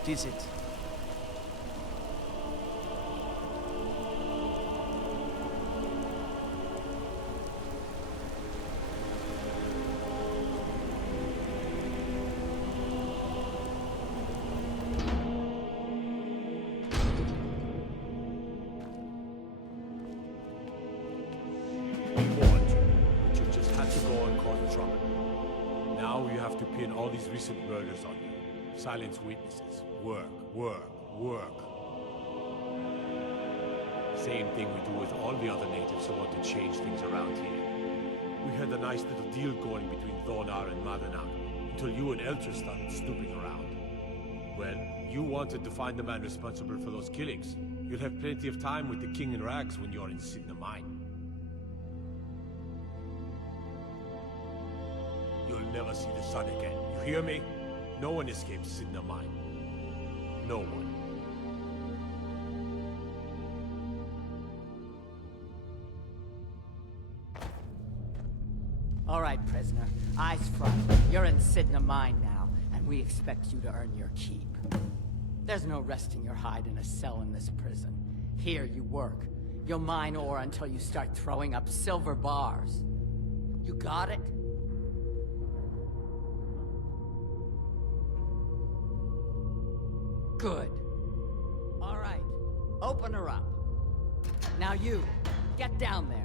What is it? Recent murders on you. Silence witnesses. Work, work, work. Same thing we do with all the other natives who want to change things around here. We had a nice little deal going between Thonar and Madanak, until you and Eltra started snooping around. Well, you wanted to find the man responsible for those killings. You'll have plenty of time with the King in Rags when you're in Sidna Mine. You'll never see the sun again. You hear me? No one escapes Sidna Mine. No one. All right, prisoner. Eyes front. You're in Sidna Mine now, and we expect you to earn your keep. There's no resting your hide in a cell in this prison. Here you work. You'll mine ore until you start throwing up silver bars. You got it? Good. All right. Open her up. Now you, get down there.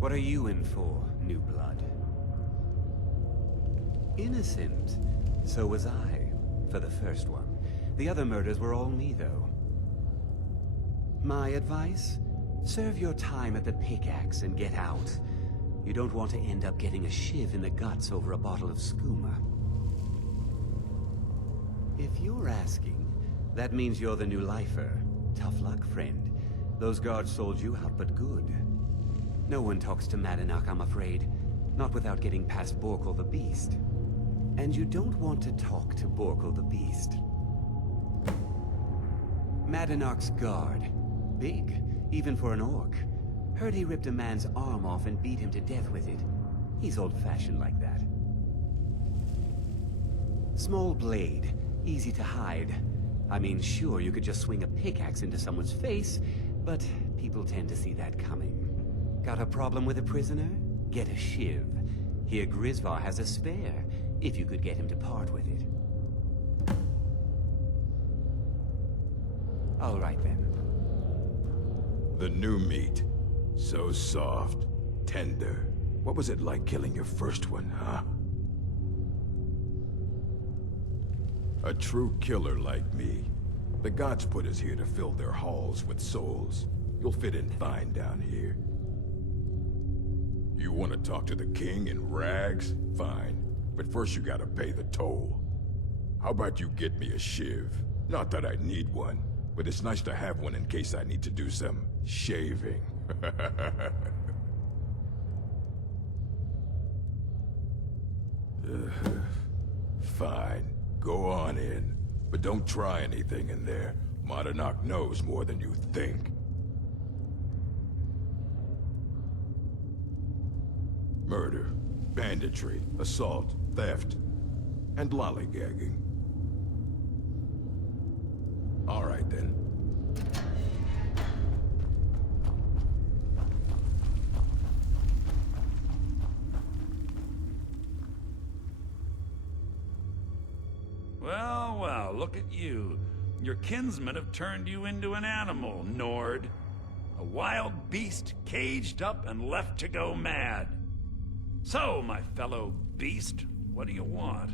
What are you in for, new blood? Innocent. So was I, for the first one. The other murders were all me, though. My advice? Serve your time at the pickaxe and get out. You don't want to end up getting a shiv in the guts over a bottle of skooma. If you're asking, that means you're the new lifer. Tough luck, friend. Those guards sold you out, but good. No one talks to Madanak, I'm afraid. Not without getting past Borkul the Beast. And you don't want to talk to Borkul the Beast. Madanak's guard. Big, even for an orc. Heard he ripped a man's arm off and beat him to death with it. He's old-fashioned like that. Small blade, easy to hide. I mean, sure, you could just swing a pickaxe into someone's face, but people tend to see that coming. Got a problem with a prisoner? Get a shiv. Here Grisvar has a spare, if you could get him to part with it. All right then. The new meat. So soft, tender. What was it like killing your first one, huh? A true killer like me. The gods put us here to fill their halls with souls. You'll fit in fine down here. You want to talk to the king in rags? Fine. But first you gotta pay the toll. How about you get me a shiv? Not that I need one, but it's nice to have one in case I need to do some shaving. Fine. Go on in. But don't try anything in there. Madanak knows more than you think. Murder, banditry, assault, theft, and lollygagging. All right then. Well, well, look at you. Your kinsmen have turned you into an animal, Nord. A wild beast caged up and left to go mad. So, my fellow beast, what do you want?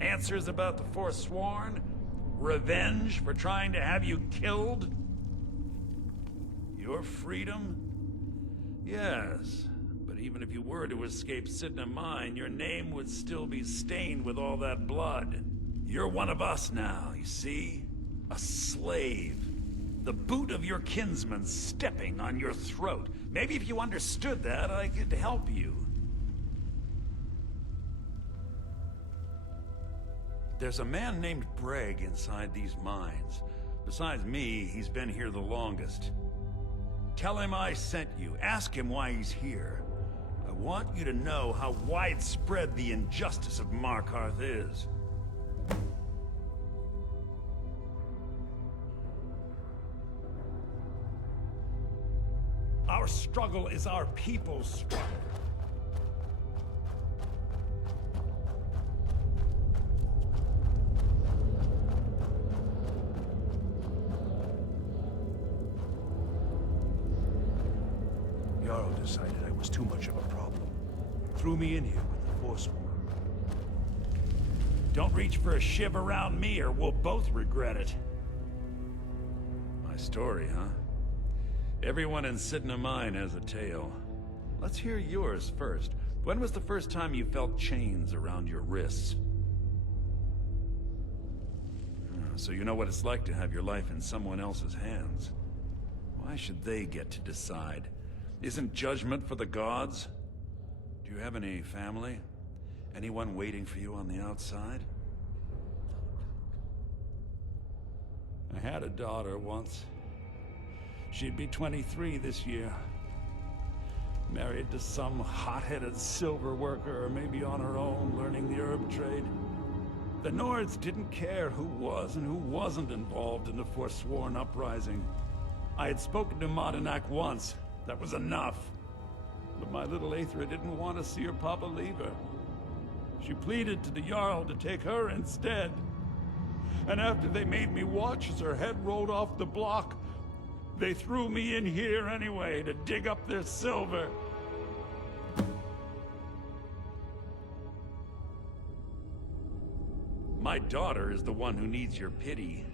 Answers about the Forsworn? Revenge for trying to have you killed? Your freedom? Yes, but even if you were to escape Sidna Mine, your name would still be stained with all that blood. You're one of us now, you see? A slave. The boot of your kinsman stepping on your throat. Maybe if you understood that, I could help you. There's a man named Breg inside these mines. Besides me, he's been here the longest. Tell him I sent you. Ask him why he's here. I want you to know how widespread the injustice of Markarth is. Our struggle is our people's struggle. Jarl decided I was too much of a problem. Threw me in here with the Forsworn. Don't reach for a shiv around me or we'll both regret it. My story, huh? Everyone in Sidna Mine has a tale. Let's hear yours first. When was the first time you felt chains around your wrists? So you know what it's like to have your life in someone else's hands. Why should they get to decide? Isn't judgment for the gods? Do you have any family? Anyone waiting for you on the outside? I had a daughter once. She'd be 23 this year. Married to some hot-headed silver worker, or maybe on her own, learning the herb trade. The Nords didn't care who was and who wasn't involved in the Forsworn uprising. I had spoken to Madanak once. That was enough. But my little Aethra didn't want to see her papa leave her. She pleaded to the Jarl to take her instead. And after they made me watch as her head rolled off the block, they threw me in here anyway to dig up their silver. My daughter is the one who needs your pity.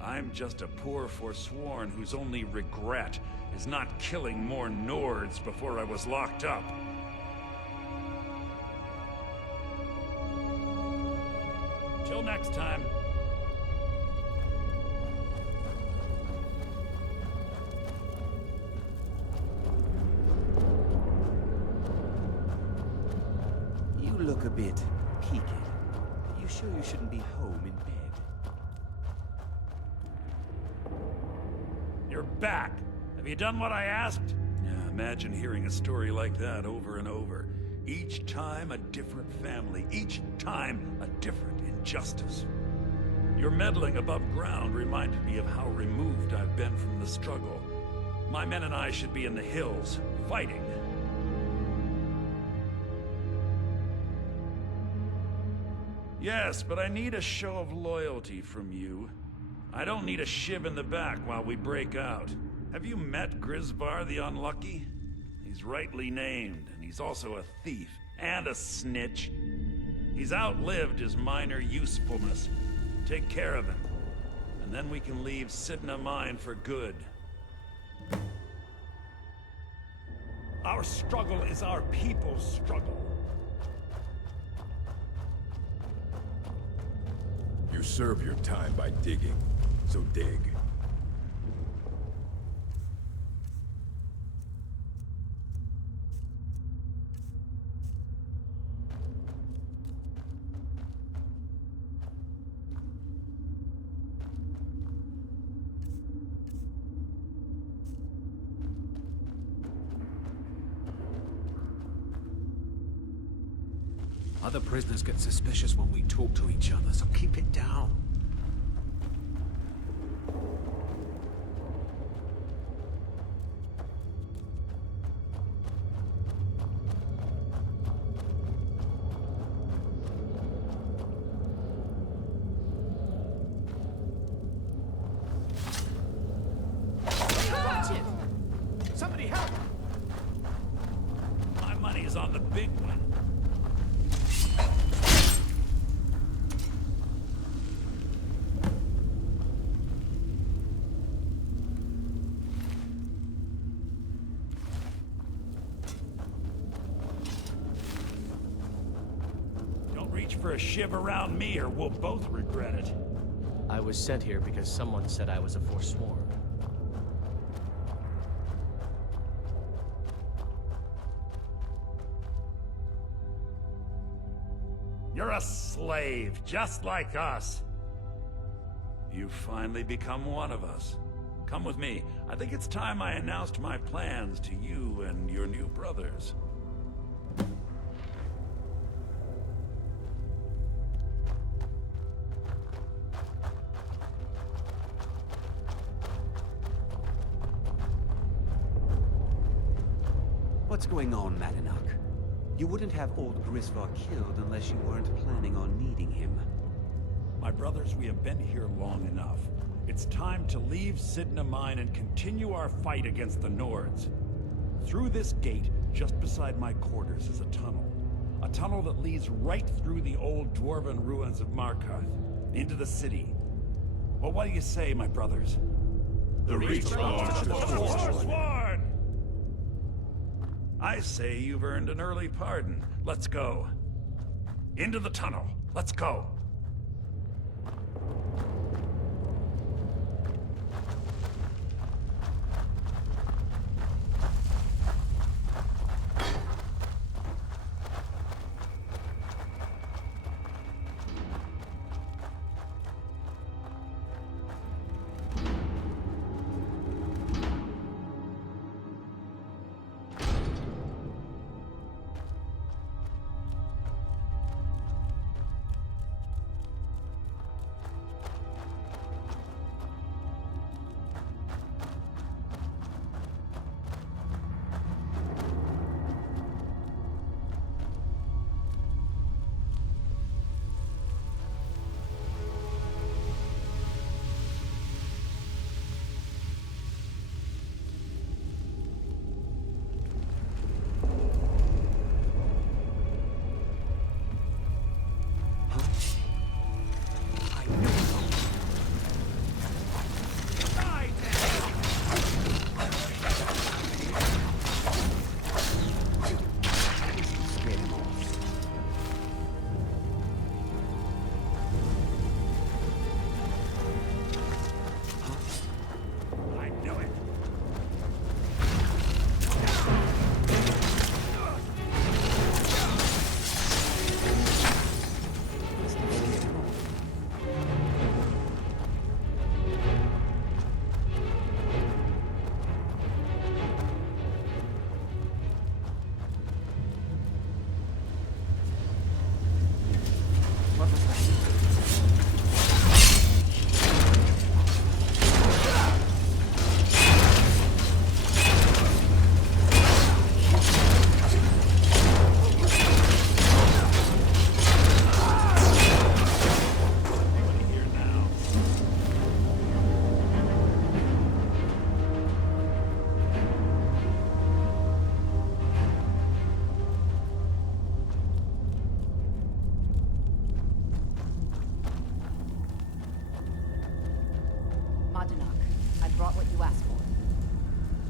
I'm just a poor Forsworn whose only regret is not killing more Nords before I was locked up. Till next time. You look a bit peaked. Are you sure you shouldn't be home in bed? You're back. Have you done what I asked? Yeah, imagine hearing a story like that over and over. Each time a different family, each time a different injustice. Your meddling above ground reminded me of how removed I've been from the struggle. My men and I should be in the hills, fighting. Yes, but I need a show of loyalty from you. I don't need a shiv in the back while we break out. Have you met Grisvar the Unlucky? He's rightly named, and he's also a thief and a snitch. He's outlived his minor usefulness. Take care of him, and then we can leave Sidna Mine for good. Our struggle is our people's struggle. You serve your time by digging, so dig. Other prisoners get suspicious when we talk to each other, so keep it down. Somebody help! My money's on the big one. Don't reach for a shiv around me or we'll both regret it. I was sent here because someone said I was a Forsworn. You're a slave, just like us. You've finally become one of us. Come with me. I think it's time I announced my plans to you and your new brothers. What's going on, Madanach? You wouldn't have old Grisvar killed unless you weren't planning on needing him. My brothers, we have been here long enough. It's time to leave Sidna Mine and continue our fight against the Nords. Through this gate, just beside my quarters, is a tunnel. A tunnel that leads right through the old dwarven ruins of Markarth, into the city. Well, what do you say, my brothers? The reach belongs to the Forsworn! I say you've earned an early pardon. Let's go. Into the tunnel. Let's go.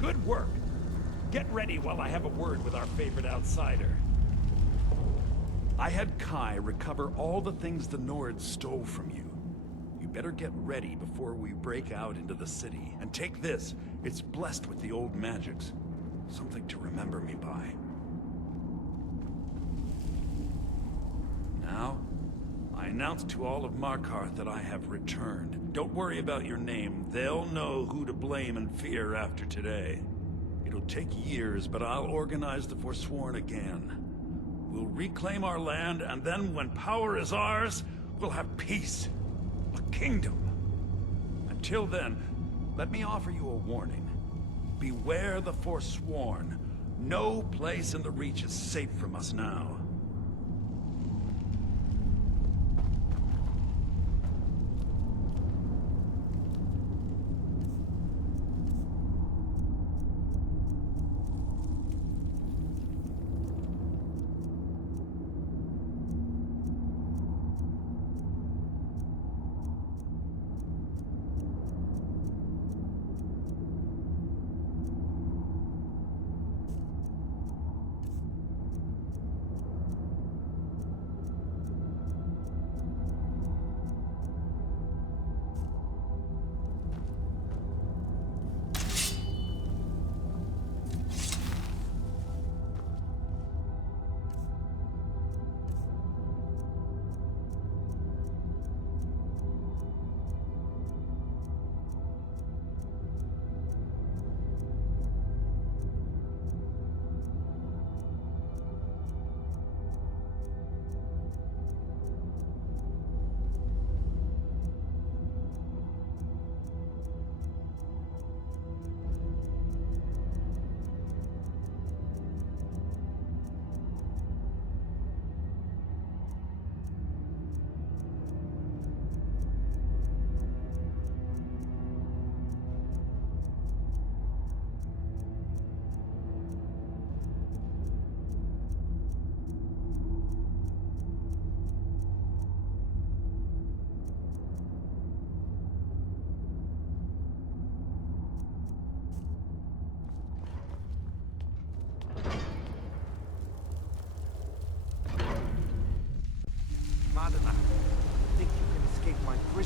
Good work. Get ready while I have a word with our favorite outsider. I had Kai recover all the things the Nords stole from you. You better get ready before we break out into the city. And take this. It's blessed with the old magics. Something to remember me by. Now, I announce to all of Markarth that I have returned. Don't worry about your name. They'll know who to blame and fear after today. It'll take years, but I'll organize the Forsworn again. We'll reclaim our land, and then when power is ours, we'll have peace. A kingdom. Until then, let me offer you a warning. Beware the Forsworn. No place in the Reach is safe from us now.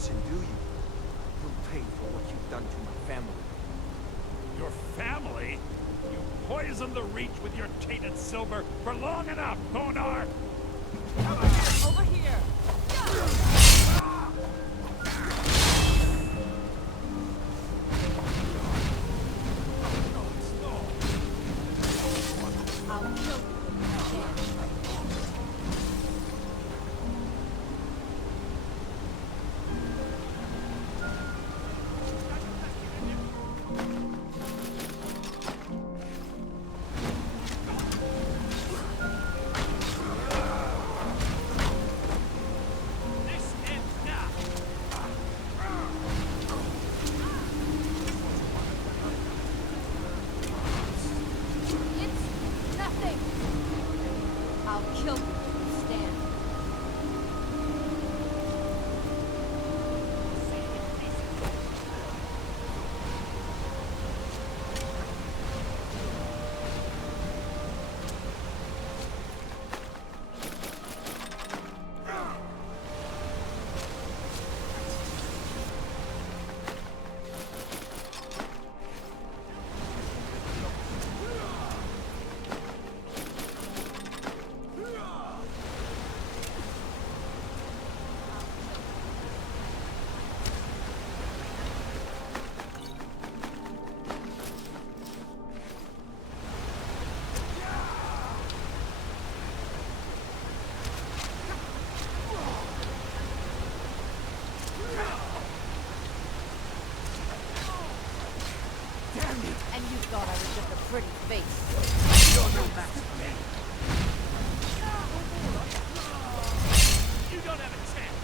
listen, do you? You'll pay for what you've done to my family. Your family? You poisoned the Reach with your tainted silver for long enough, Thonar! Over here! I'll kill you. And you thought I was just a pretty face. You're no match for me. You don't have a chance!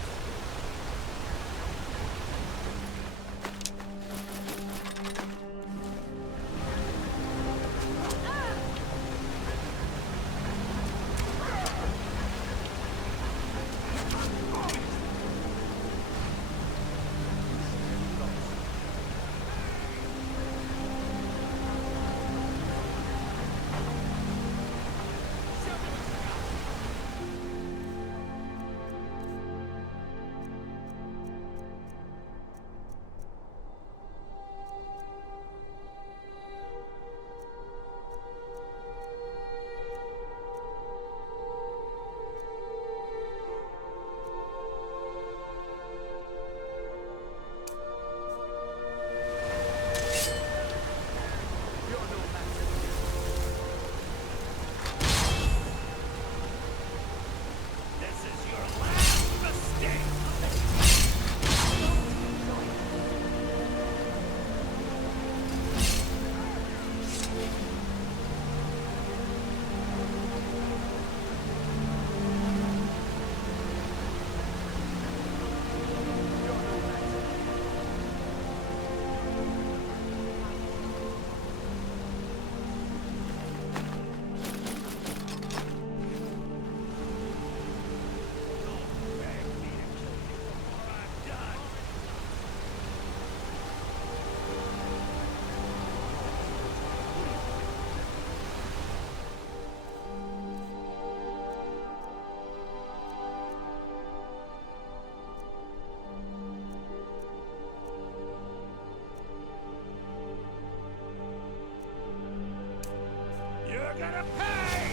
You're gonna pay!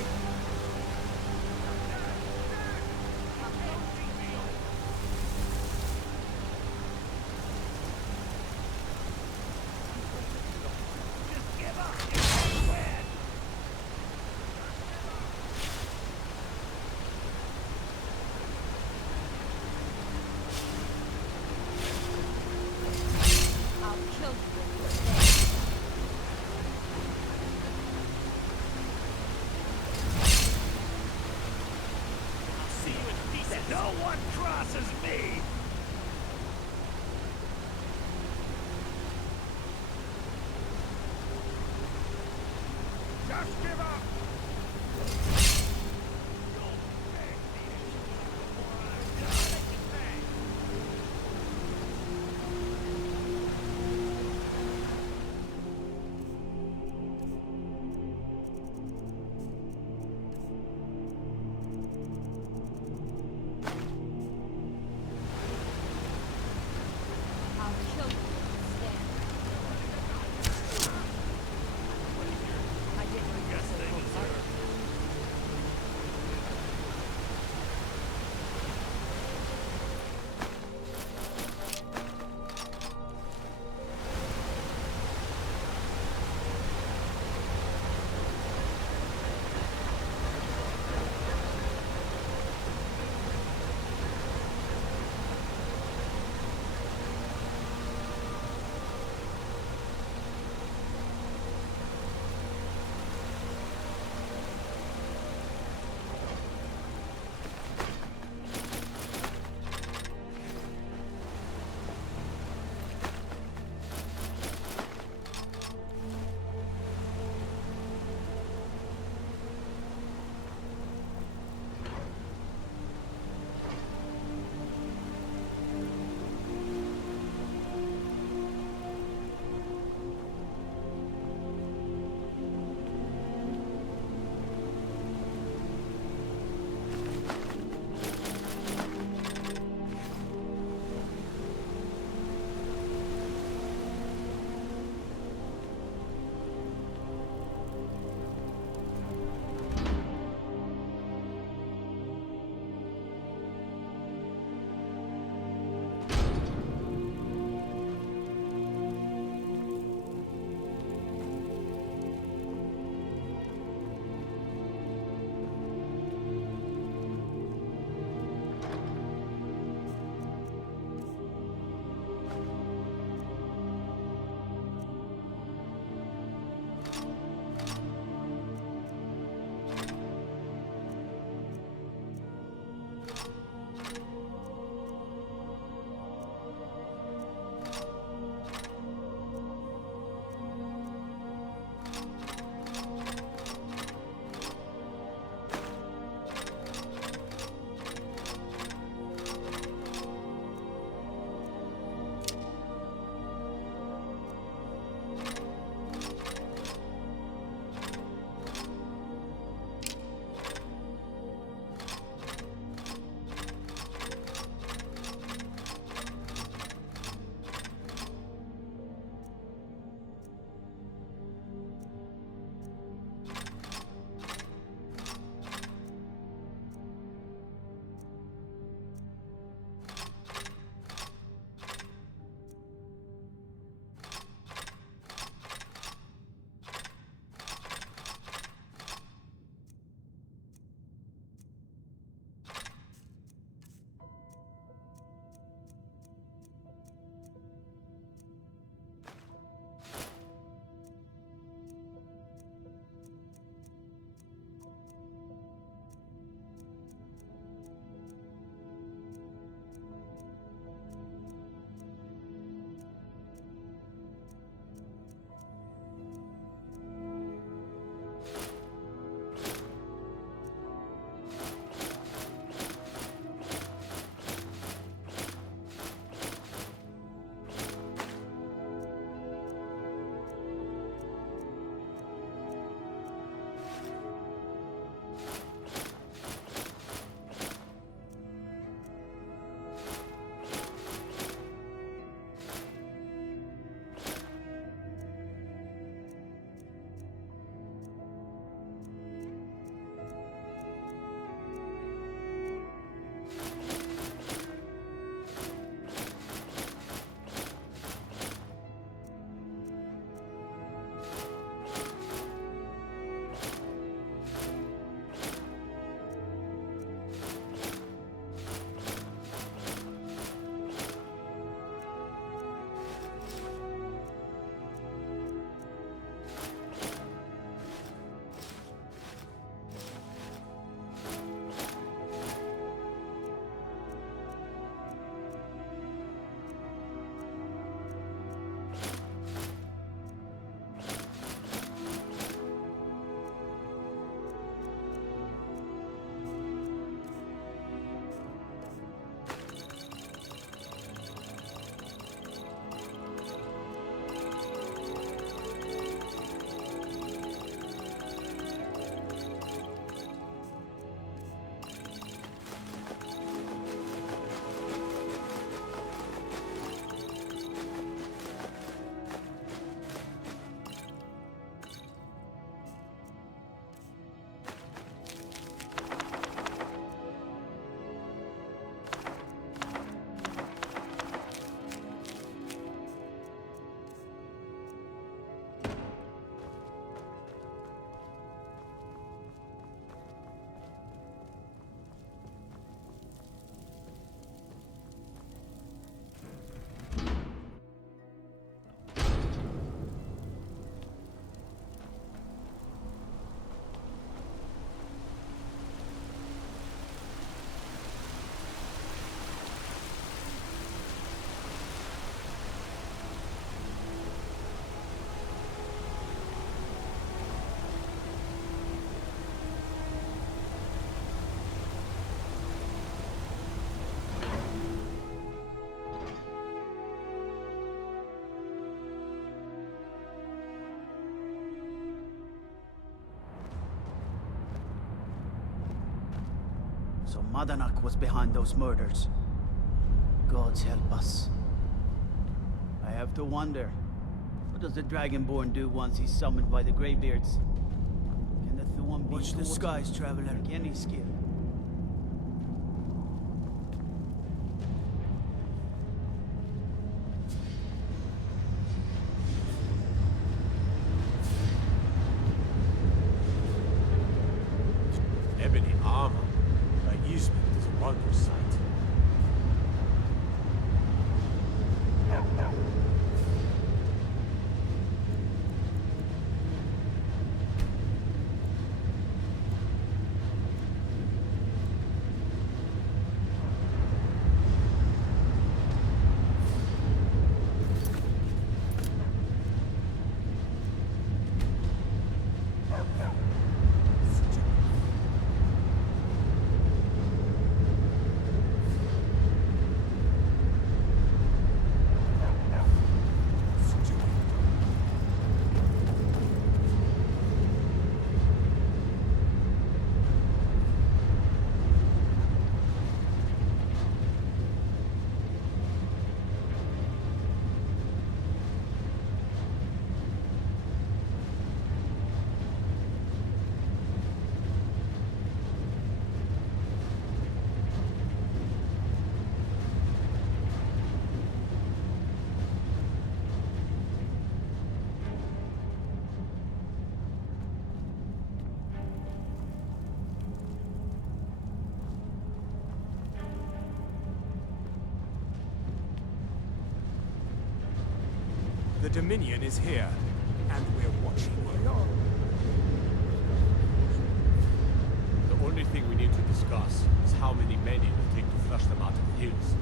Just give up! You can't win! I'll kill you when you stay. See you in pieces! No one crosses me! Just give up! So Madanak was behind those murders. Gods help us. I have to wonder, what does the Dragonborn do once he's summoned by the Greybeards? Can the Thuan be Watch the taught skies, traveler. like any skill? Ebony armor. By Eastman is a wondrous sight. The Dominion is here, and we're watching you. The only thing we need to discuss is how many men it will take to flush them out of the hills.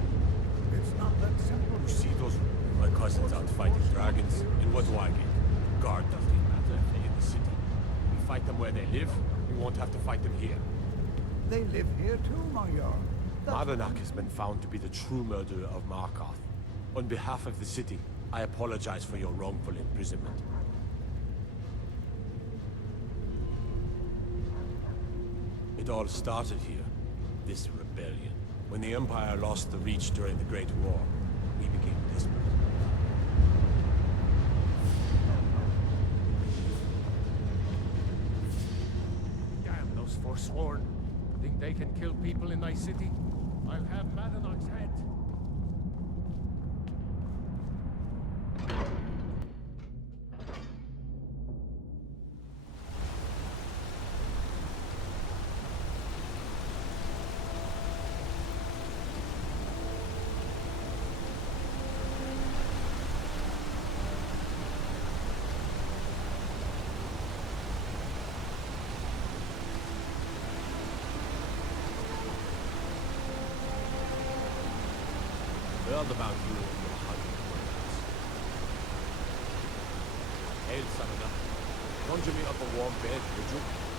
It's not that simple. You see those my cousins out fighting dragons, and what do I get? Guard doesn't matter if they're in the city. We fight them where they live, we won't have to fight them here. They live here too, Major. Madanak has been found to be the true murderer of Markarth. On behalf of the city, I apologize for your wrongful imprisonment. It all started here, this rebellion. When the Empire lost the Reach during the Great War, we became desperate. Damn those Forsworn. Think they can kill people in thy city? I'll have Madanok's head. Heard about you and your hunting plans. Hail, Summoner. Conjure me up a warm bed, would you?